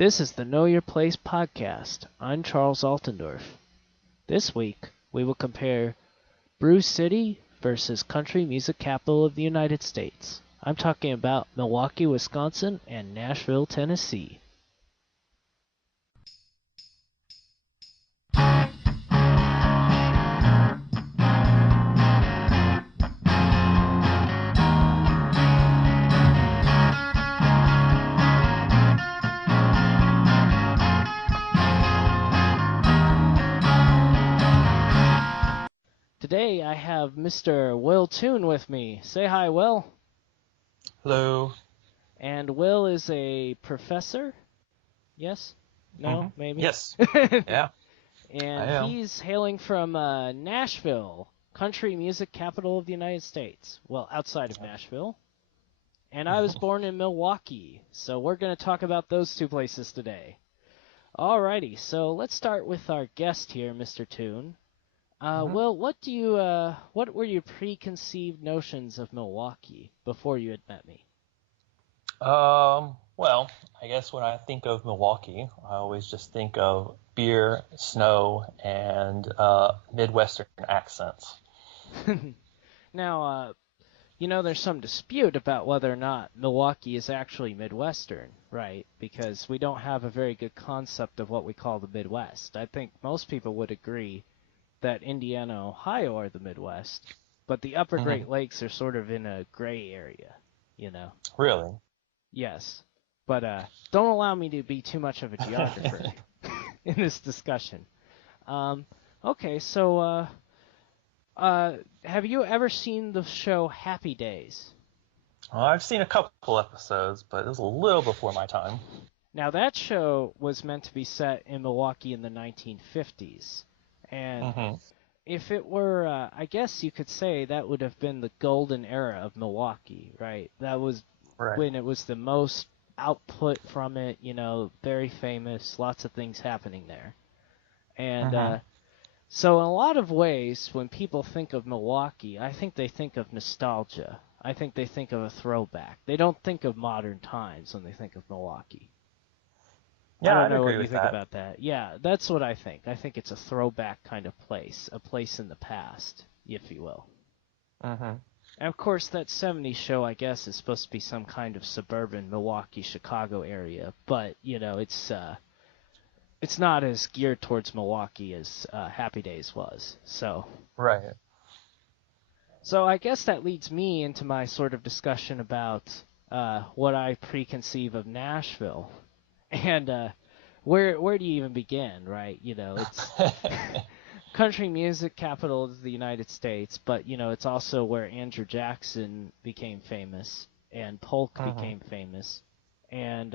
This is the Know Your Place podcast. I'm Charles Altendorf. This week, we will compare Brew City versus country music capital of the United States. I'm talking about Milwaukee, Wisconsin, and Nashville, Tennessee. Today I have Mr. Will Toon with me. Say hi, Will. Hello. And Will is a professor? Yes? No? Maybe? Yes. Yeah, And I am. he's hailing from Nashville, country music capital of the United States. Well, outside of Nashville. And I was born in Milwaukee, so we're going to talk about those two places today. Alrighty, so let's start with our guest here, Mr. Toon. Will, what were your preconceived notions of Milwaukee before you had met me? Well, I guess when I think of Milwaukee, I always just think of beer, snow, and Midwestern accents. Now, there's some dispute about whether or not Milwaukee is actually Midwestern, right? Because we don't have a very good concept of what we call the Midwest. I think most people would agree that Indiana, Ohio are the Midwest, but the upper Great Lakes are sort of in a gray area, Really? Yes, but don't allow me to be too much of a geographer in this discussion. Okay, so have you ever seen the show Happy Days? Well, I've seen a couple episodes, but it was a little before my time. Now, that show was meant to be set in Milwaukee in the 1950s. And if it were, I guess you could say that would have been the golden era of Milwaukee, right? That was when it was the most output from it, very famous, lots of things happening there. And so in a lot of ways, when people think of Milwaukee, I think they think of nostalgia. I think they think of a throwback. They don't think of modern times when they think of Milwaukee. Yeah, I I'd don't know agree what you with think that. about that. Yeah, that's what I think. I think it's a throwback kind of place, a place in the past, if you will. And of course, that 70s show, I guess, is supposed to be some kind of suburban Milwaukee, Chicago area, but it's not as geared towards Milwaukee as Happy Days was. So Right. I guess that leads me into my sort of discussion about what I preconceive of Nashville. And where do you even begin, right? It's country music capital of the United States, but it's also where Andrew Jackson became famous and Polk became famous. And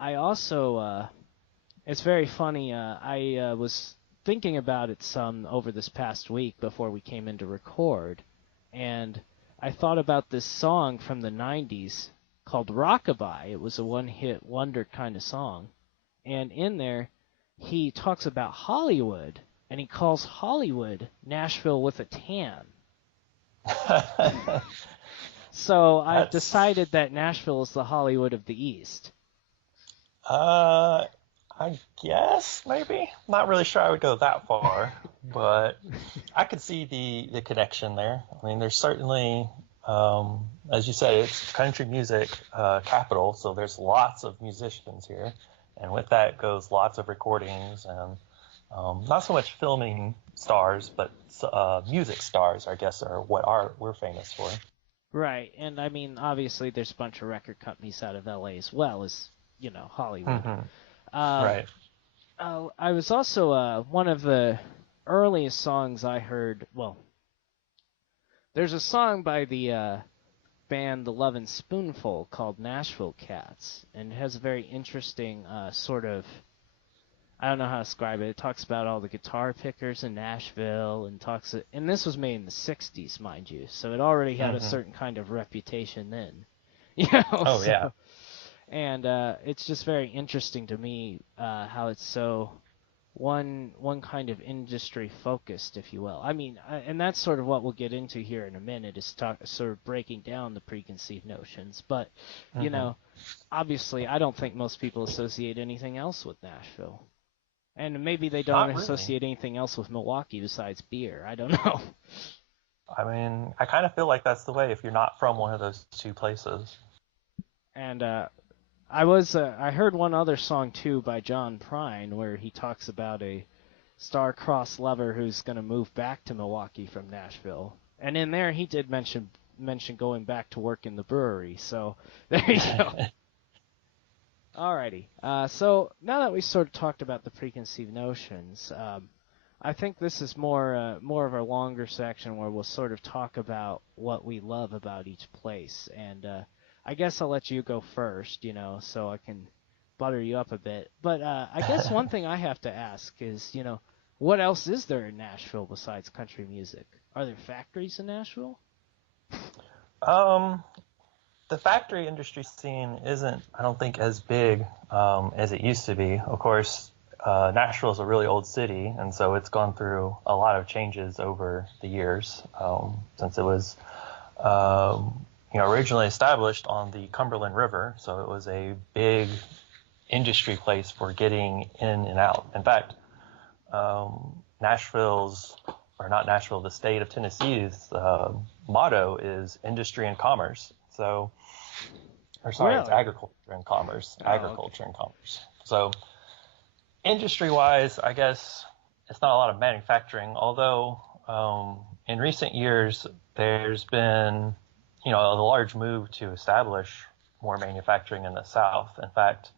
I also, it's very funny. I was thinking about it some over this past week before we came in to record, and I thought about this song from the 90s called Rockabye. It was a one-hit wonder kind of song. And in there, he talks about Hollywood, and he calls Hollywood Nashville with a tan. So I've decided that Nashville is the Hollywood of the East. I guess, maybe. Not really sure I would go that far, but I could see the connection there. I mean, there's certainly... as you said, it's country music capital, so there's lots of musicians here, and with that goes lots of recordings and not so much filming stars, but music stars, I guess, are what we're famous for. Right, and I mean, obviously, there's a bunch of record companies out of LA as well as Hollywood. Right. I was also one of the earliest songs I heard. Well, there's a song by the band The Lovin' Spoonful called Nashville Cats, and it has a very interesting sort of, I don't know how to describe it. It talks about all the guitar pickers in Nashville, and this was made in the 60s, mind you, so it already had a certain kind of reputation then. Oh, yeah. And it's just very interesting to me how it's so one kind of industry focused, if you will. I mean, and that's sort of what we'll get into here in a minute, is sort of breaking down the preconceived notions. But you Hmm. know, obviously, I don't think most people associate anything else with Nashville, and maybe they don't Not really. associate anything else with Milwaukee besides beer. I don't know. I mean, I kind of feel like that's the way if you're not from one of those two places. And I heard one other song too by Jon Prine where he talks about a star-crossed lover who's going to move back to Milwaukee from Nashville. And in there he did mention going back to work in the brewery. So there you go. Alrighty. So now that we sort of talked about the preconceived notions, I think this is more of a longer section where we'll sort of talk about what we love about each place. And I guess I'll let you go first, so I can butter you up a bit. But I guess one thing I have to ask is, what else is there in Nashville besides country music? Are there factories in Nashville? Um, the factory industry scene isn't, I don't think, as big as it used to be. Of course, Nashville is a really old city, and so it's gone through a lot of changes over the years since it was, originally established on the Cumberland River. So it was a big industry place for getting in and out. In fact, not Nashville, the state of Tennessee's motto is industry and commerce. So, or sorry, it's Really? agriculture and commerce. Oh, okay. Agriculture and commerce. So, industry-wise, I guess it's not a lot of manufacturing, although in recent years there's been, a large move to establish more manufacturing in the South. In fact,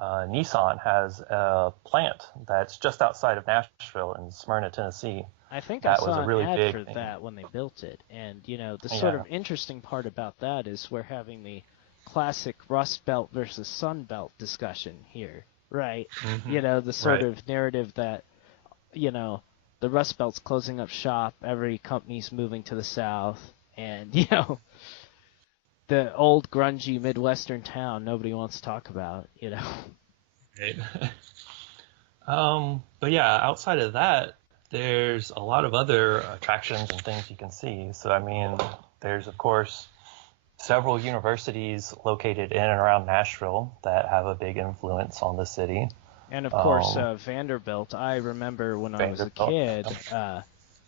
Nissan has a plant that's just outside of Nashville in Smyrna, Tennessee. I think I That was saw a an really ad big for thing. that when they built it. And, the sort Yeah. of interesting part about that is we're having the classic Rust Belt versus Sun Belt discussion here, right? Hmm. The sort Right. of narrative that, the Rust Belt's closing up shop, every company's moving to the South, and, the old grungy Midwestern town nobody wants to talk about. Right. But yeah, outside of that, there's a lot of other attractions and things you can see. So, I mean, there's, of course, several universities located in and around Nashville that have a big influence on the city. And of course, Um, Vanderbilt. I remember when I was a Vanderbilt. kid,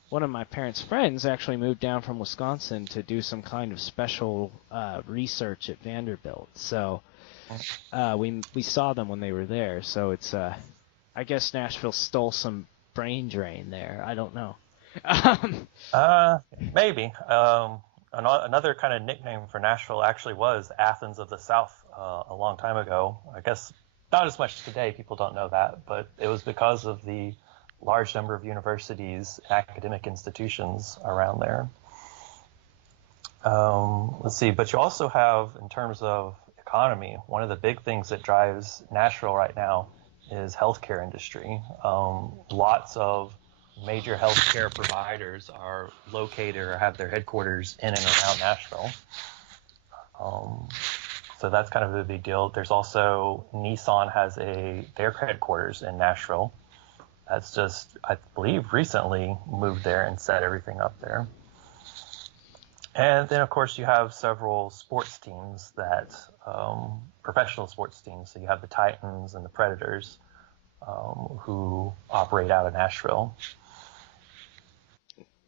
one of my parents' friends actually moved down from Wisconsin to do some kind of special research at Vanderbilt. So we saw them when they were there. So it's I guess Nashville stole some brain drain there. I don't know. Maybe. Another kind of nickname for Nashville actually was Athens of the South a long time ago. I guess not as much today, people don't know that, but it was because of the large number of universities, academic institutions around there. Let's see, but you also have, in terms of economy, one of the big things that drives Nashville right now is healthcare industry. Lots of major healthcare providers are located or have their headquarters in and around Nashville. Um, so that's kind of a big deal. There's also Nissan has their headquarters in Nashville. That's just, I believe, recently moved there and set everything up there. And then, of course, you have several sports teams professional sports teams. So you have the Titans and the Predators, who operate out of Nashville.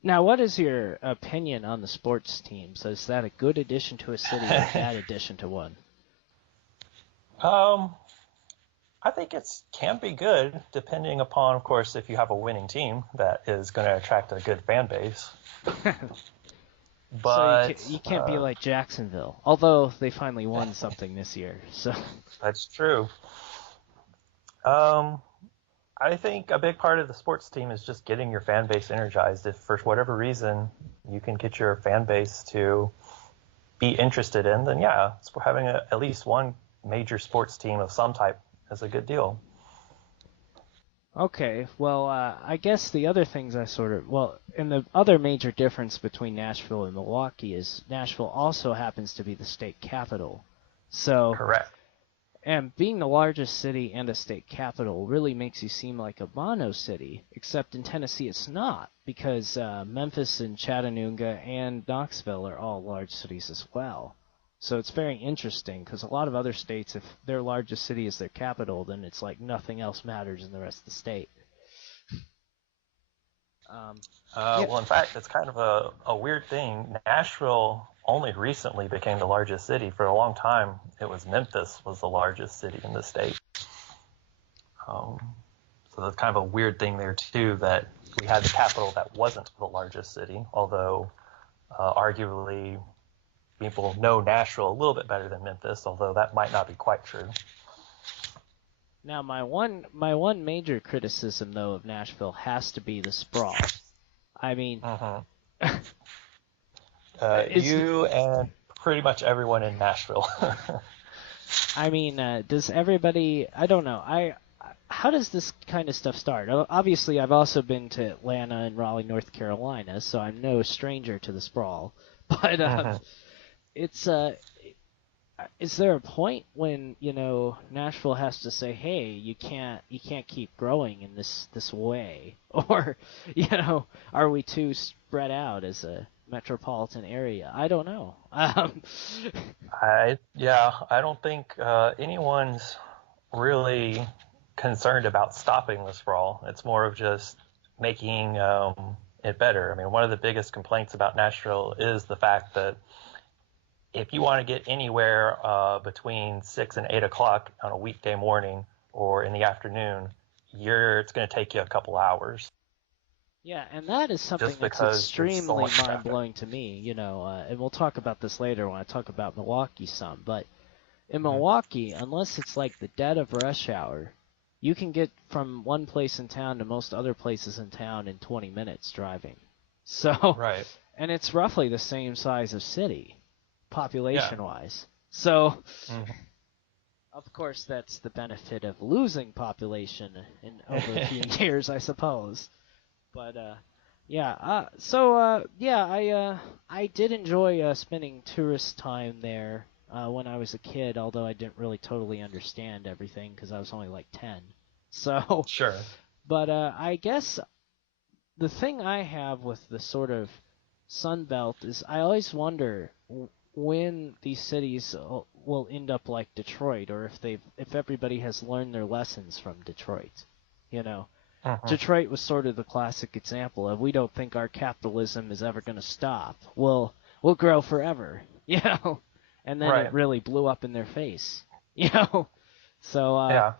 Now, what is your opinion on the sports teams? Is that a good addition to a city or a bad addition to one? Um, I think it can be good, depending upon, of course, if you have a winning team that is going to attract a good fan base. So you But you can't be like Jacksonville, although they finally won something this year. So that's true. Um, I think a big part of the sports team is just getting your fan base energized. If for whatever reason you can get your fan base to be interested in, then yeah, having at least one major sports team of some type is a good deal. okay, well, I guess the other things and the other major difference between Nashville and Milwaukee is Nashville also happens to be the state capital. So Correct. And being the largest city and a state capital really makes you seem like a mono city, except in Tennessee it's not, because Memphis and Chattanooga and Knoxville are all large cities as well. So it's very interesting, because a lot of other states, if their largest city is their capital, then it's like nothing else matters in the rest of the state. Um, yeah, Well, in fact, it's kind of a weird thing. Nashville only recently became the largest city. For a long time, it was Memphis was the largest city in the state. Um, so that's kind of a weird thing there too, that we had the capital that wasn't the largest city, although arguably people know Nashville a little bit better than Memphis, although that might not be quite true. now my one major criticism though of Nashville has to be the sprawl. I mean, Mm-hmm. is You and pretty much everyone in Nashville. I mean, does everybody? I don't know. How does this kind of stuff start? Obviously, I've also been to Atlanta and Raleigh, North Carolina, so I'm no stranger to the sprawl. But Mhm. it's is there a point when Nashville has to say, hey, you can't keep growing in this way, or are we too spread out as a metropolitan area? I don't know. I don't think anyone's really concerned about stopping the sprawl. It's more of just making it better. I mean, one of the biggest complaints about Nashville is the fact that if you want to get anywhere between 6 and 8 o'clock on a weekday morning or in the afternoon, it's going to take you a couple hours Yeah, and that is something just that's because there's so extremely much traffic. mind-blowing to me, and we'll talk about this later when I talk about Milwaukee some, but in Mhm. Milwaukee, unless it's like the dead of rush hour, you can get from one place in town to most other places in town in 20 minutes driving. So, Right. and it's roughly the same size of city, Yeah. population-wise. So, Mhm. of course, that's the benefit of losing population in over a few years, I suppose. But yeah. I did enjoy spending tourist time there when I was a kid. Although I didn't really totally understand everything because I was only like 10. So, Sure. but I guess the thing I have with the sort of Sun Belt is I always wonder when these cities will end up like Detroit, or if everybody has learned their lessons from Detroit. You know, Mhm. Detroit was sort of the classic example of we don't think our capitalism is ever going to stop. We'll grow forever, and then it Right. really blew up in their face, you know. So, Yeah.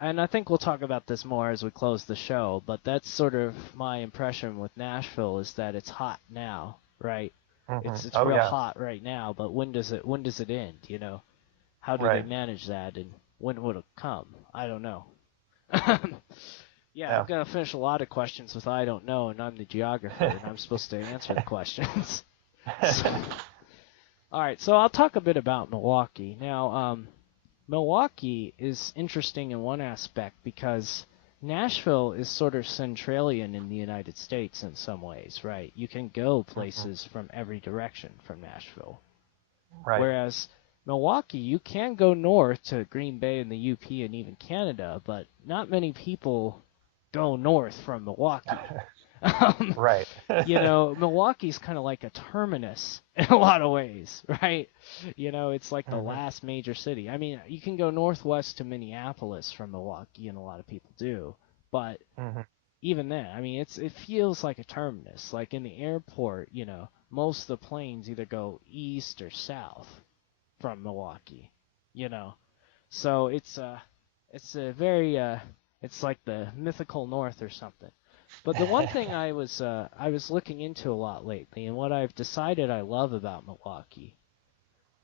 and I think we'll talk about this more as we close the show, but that's sort of my impression with Nashville is that it's hot now, right? It's Oh real yeah. hot right now, but when does it end, How do they Right. manage that and when will it come? I don't know. Yeah, I'm Yeah. gonna finish a lot of questions with I don't know, and I'm the geographer, and I'm supposed to answer the questions. So, all right, so I'll talk a bit about Milwaukee. Now, Milwaukee is interesting in one aspect because Nashville is sort of centralian in the United States in some ways, right? You can go Mhm. places from every direction from Nashville. Right. Whereas Milwaukee, you can go north to Green Bay and the UP and even Canada, but not many people go north from Milwaukee. Um, Right. Milwaukee's kind of like a terminus in a lot of ways, right? It's like the Mhm. last major city. I mean, you can go northwest to Minneapolis from Milwaukee, and a lot of people do, but Mhm. even then, I mean, it feels like a terminus. Like in the airport, most of the planes either go east or south from Milwaukee, you know. So it's a very it's like the mythical North or something. But the one thing I was looking into a lot lately, and what I've decided I love about Milwaukee,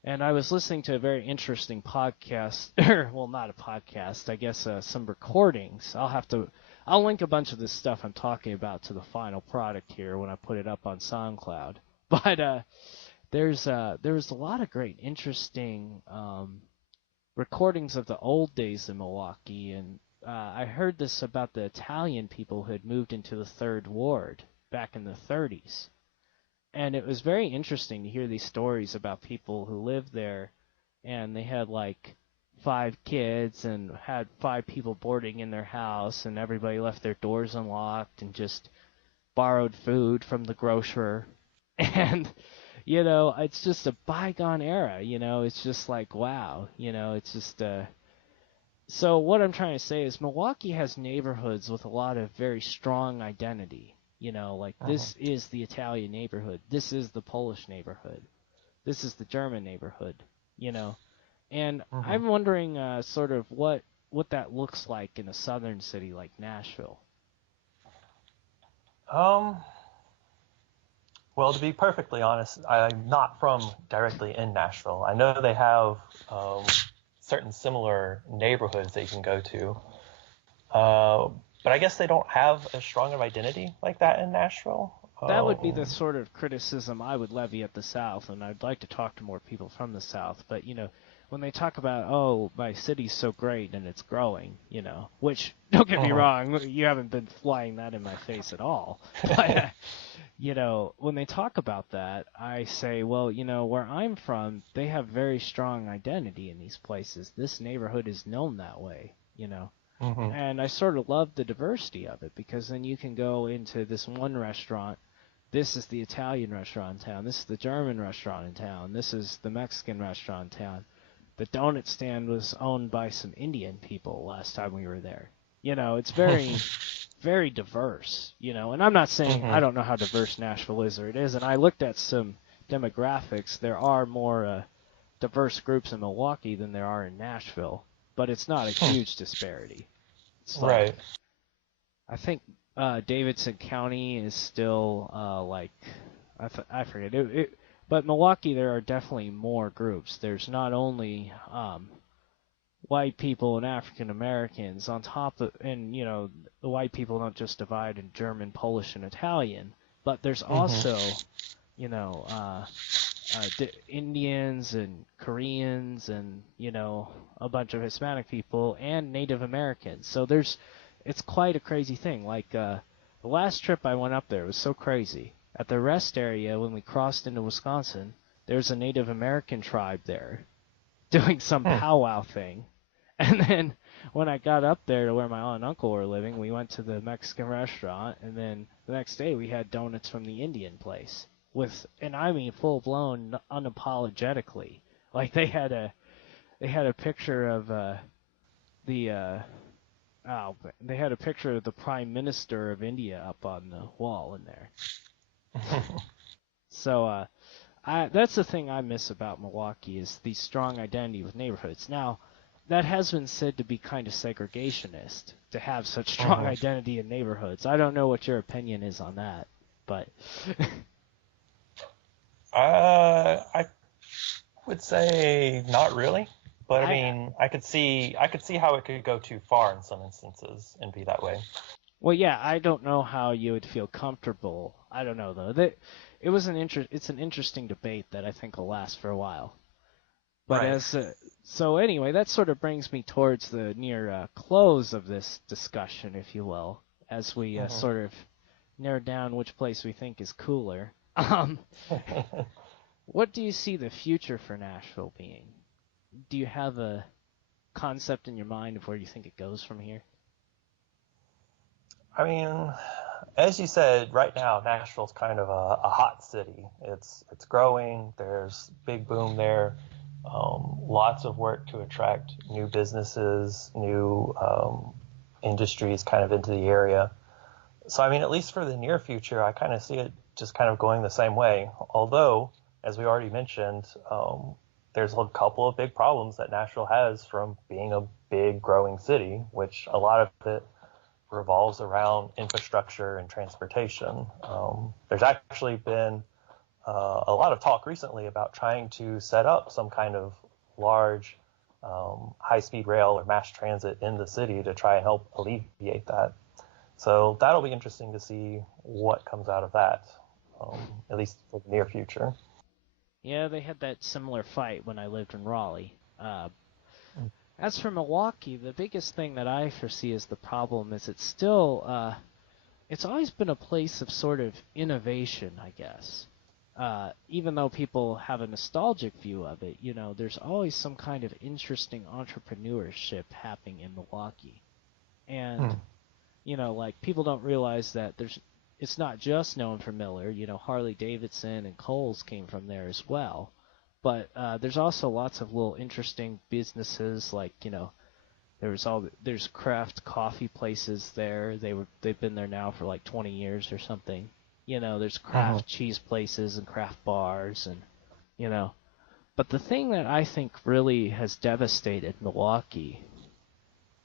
and I was listening to a very interesting podcast, or well, not a podcast, I guess some recordings. I'll link a bunch of this stuff I'm talking about to the final product here when I put it up on SoundCloud. But there was a lot of great, interesting recordings of the old days in Milwaukee, and I heard this about the Italian people who had moved into the Third Ward back in the 30s, and it was very interesting to hear these stories about people who lived there, and they had like 5 kids and had 5 people boarding in their house, and everybody left their doors unlocked and just borrowed food from the grocer. And, it's just a bygone era, it's just like, wow, it's just, so what I'm trying to say is Milwaukee has neighborhoods with a lot of very strong identity. Like Hmm. this is the Italian neighborhood. This is the Polish neighborhood. This is the German neighborhood. You know, and Hmm. I'm wondering, sort of what that looks like in a southern city like Nashville. Um, well, to be perfectly honest, I'm not from directly in Nashville. I know they have um, certain similar neighborhoods that you can go to, uh, but I guess they don't have as strong of identity like that in Nashville. That would be the sort of criticism I would levy at the South, and I'd like to talk to more people from the South. But when they talk about, oh, my city's so great and it's growing, which don't get me Mhm. wrong, you haven't been flying that in my face at all. But when they talk about that, I say, well, where I'm from, they have very strong identity in these places. This neighborhood is known that way. Mhm. And I sort of love the diversity of it because then you can go into this one restaurant. This is the Italian restaurant in town. This is the German restaurant in town. This is the Mexican restaurant in town. The donut stand was owned by some Indian people last time we were there. It's very, very diverse, and I'm not saying I Mhm. don't know how diverse Nashville is or it is, and I looked at some demographics. There are more diverse groups in Milwaukee than there are in Nashville, but it's not a huge disparity. It's like Right. I think Davidson County is still like I forget it, but Milwaukee there are definitely more groups. There's not only white people and African Americans on top of, and the white people don't just divide in German, Polish, and Italian, but there's Mhm. also you know Indians and Koreans and a bunch of Hispanic people and Native Americans. So it's quite a crazy thing. Like the last trip I went up there was so crazy. At the rest area when we crossed into Wisconsin, there's a Native American tribe there doing some Hmm. powwow thing. And then when I got up there to where my aunt and uncle were living, we went to the Mexican restaurant, and then the next day we had donuts from the Indian place and I mean full blown, unapologetically. Like they had a picture of the they had a picture of the Prime Minister of India up on the wall in there. So that's the thing I miss about Milwaukee is the strong identity with neighborhoods. Now, that has been said to be kind of segregationist to have such strong Mhm. identity in neighborhoods. I don't know what your opinion is on that, but I would say not really, but I I mean, I could see how it could go too far in some instances and be that way. well, yeah, I don't know how you would feel comfortable. I don't know though. It's an interesting debate that I think will last for a while. But Right. so anyway, that sort of brings me towards the near close of this discussion, if you will, as we Mhm. sort of narrow down which place we think is cooler. What do you see the future for Nashville being? Do you have a concept in your mind of where you think it goes from here? I mean, as you said, right now Nashville's kind of a hot city. It's growing. There's big boom there. Lots of work to attract new businesses, new industries kind of into the area. So I mean, at least for the near future, I kind of see it just kind of going the same way. Although, as we already mentioned, there's a couple of big problems that Nashville has from being a big growing city, which a lot of it revolves around infrastructure and transportation. There's actually been a lot of talk recently about trying to set up some kind of large high-speed rail or mass transit in the city to try and help alleviate that. So that'll be interesting to see what comes out of that, at least for the near future. Yeah, they had that similar fight when I lived in Raleigh. As for Milwaukee, the biggest thing that I foresee as the problem is it's always been a place of sort of innovation, I guess. even though people have a nostalgic view of it, there's always some kind of interesting entrepreneurship happening in Milwaukee. And, like people don't realize that it's not just known for Miller. Harley Davidson and Kohl's came from there as well. But there's also lots of little interesting businesses like, there's craft coffee places there. They've been there now for like 20 years or something. There's craft cheese places and craft bars and But the thing that I think really has devastated Milwaukee,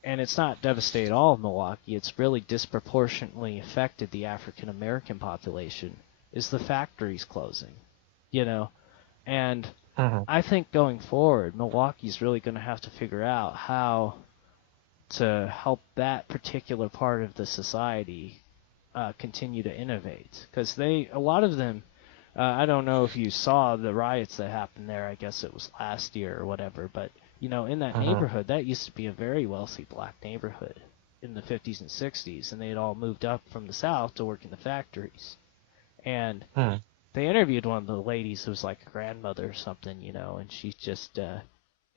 and it's not devastated all of Milwaukee, it's really disproportionately affected the African American population, is the factories closing. And I think going forward, Milwaukee's really going to have to figure out how to help that particular part of the society continue to innovate. Because a lot of them, I don't know if you saw the riots that happened there, I guess it was last year or whatever, but, in that neighborhood, that used to be a very wealthy black neighborhood in the 50s and 60s, and they had all moved up from the South to work in the factories. And they interviewed one of the ladies who was like a grandmother or something, and she's just,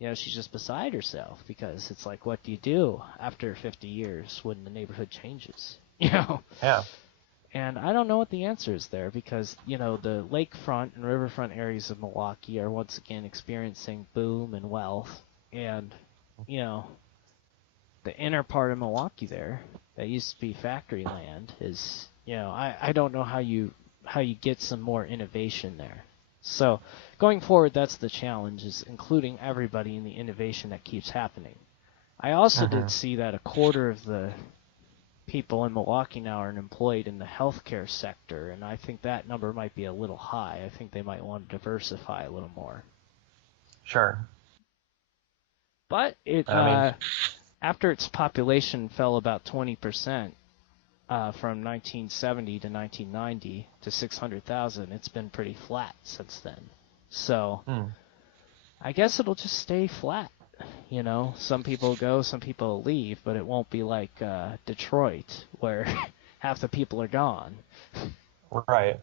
she's just beside herself because it's like, what do you do after 50 years when the neighborhood changes? Yeah. And I don't know what the answer is there because, the lakefront and riverfront areas of Milwaukee are once again experiencing boom and wealth. And, the inner part of Milwaukee there that used to be factory land is, I don't know how you get some more innovation there. So going forward, that's the challenge, is including everybody in the innovation that keeps happening. I also did see that a quarter of the people in Milwaukee now are employed in the healthcare sector, and I think that number might be a little high. I think they might want to diversify a little more. Sure. But after its population fell about 20% from 1970 to 1990 to 600,000, it's been pretty flat since then. So I guess it'll just stay flat. Some people go, some people leave, but it won't be like Detroit where half the people are gone. Right.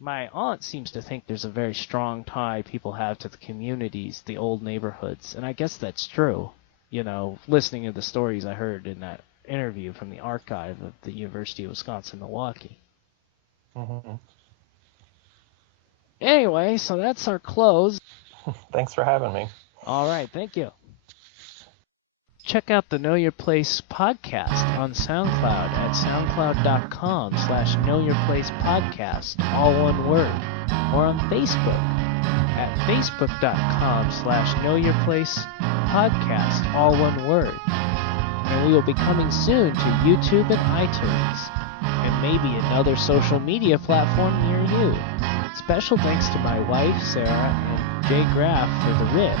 My aunt seems to think there's a very strong tie people have to the communities, the old neighborhoods, and I guess that's true. Listening to the stories I heard in that interview from the archive of the University of Wisconsin-Milwaukee. Anyway, so that's our close. Thanks for having me. All right, thank you. Check out the Know Your Place podcast on SoundCloud at soundcloud.com/knowyourplacepodcast, all one word, or on Facebook at facebook.com/knowyourplacepodcast, all one word. And we will be coming soon to YouTube and iTunes, and maybe another social media platform near you. Special thanks to my wife, Sarah, and Jay Graff for the riff.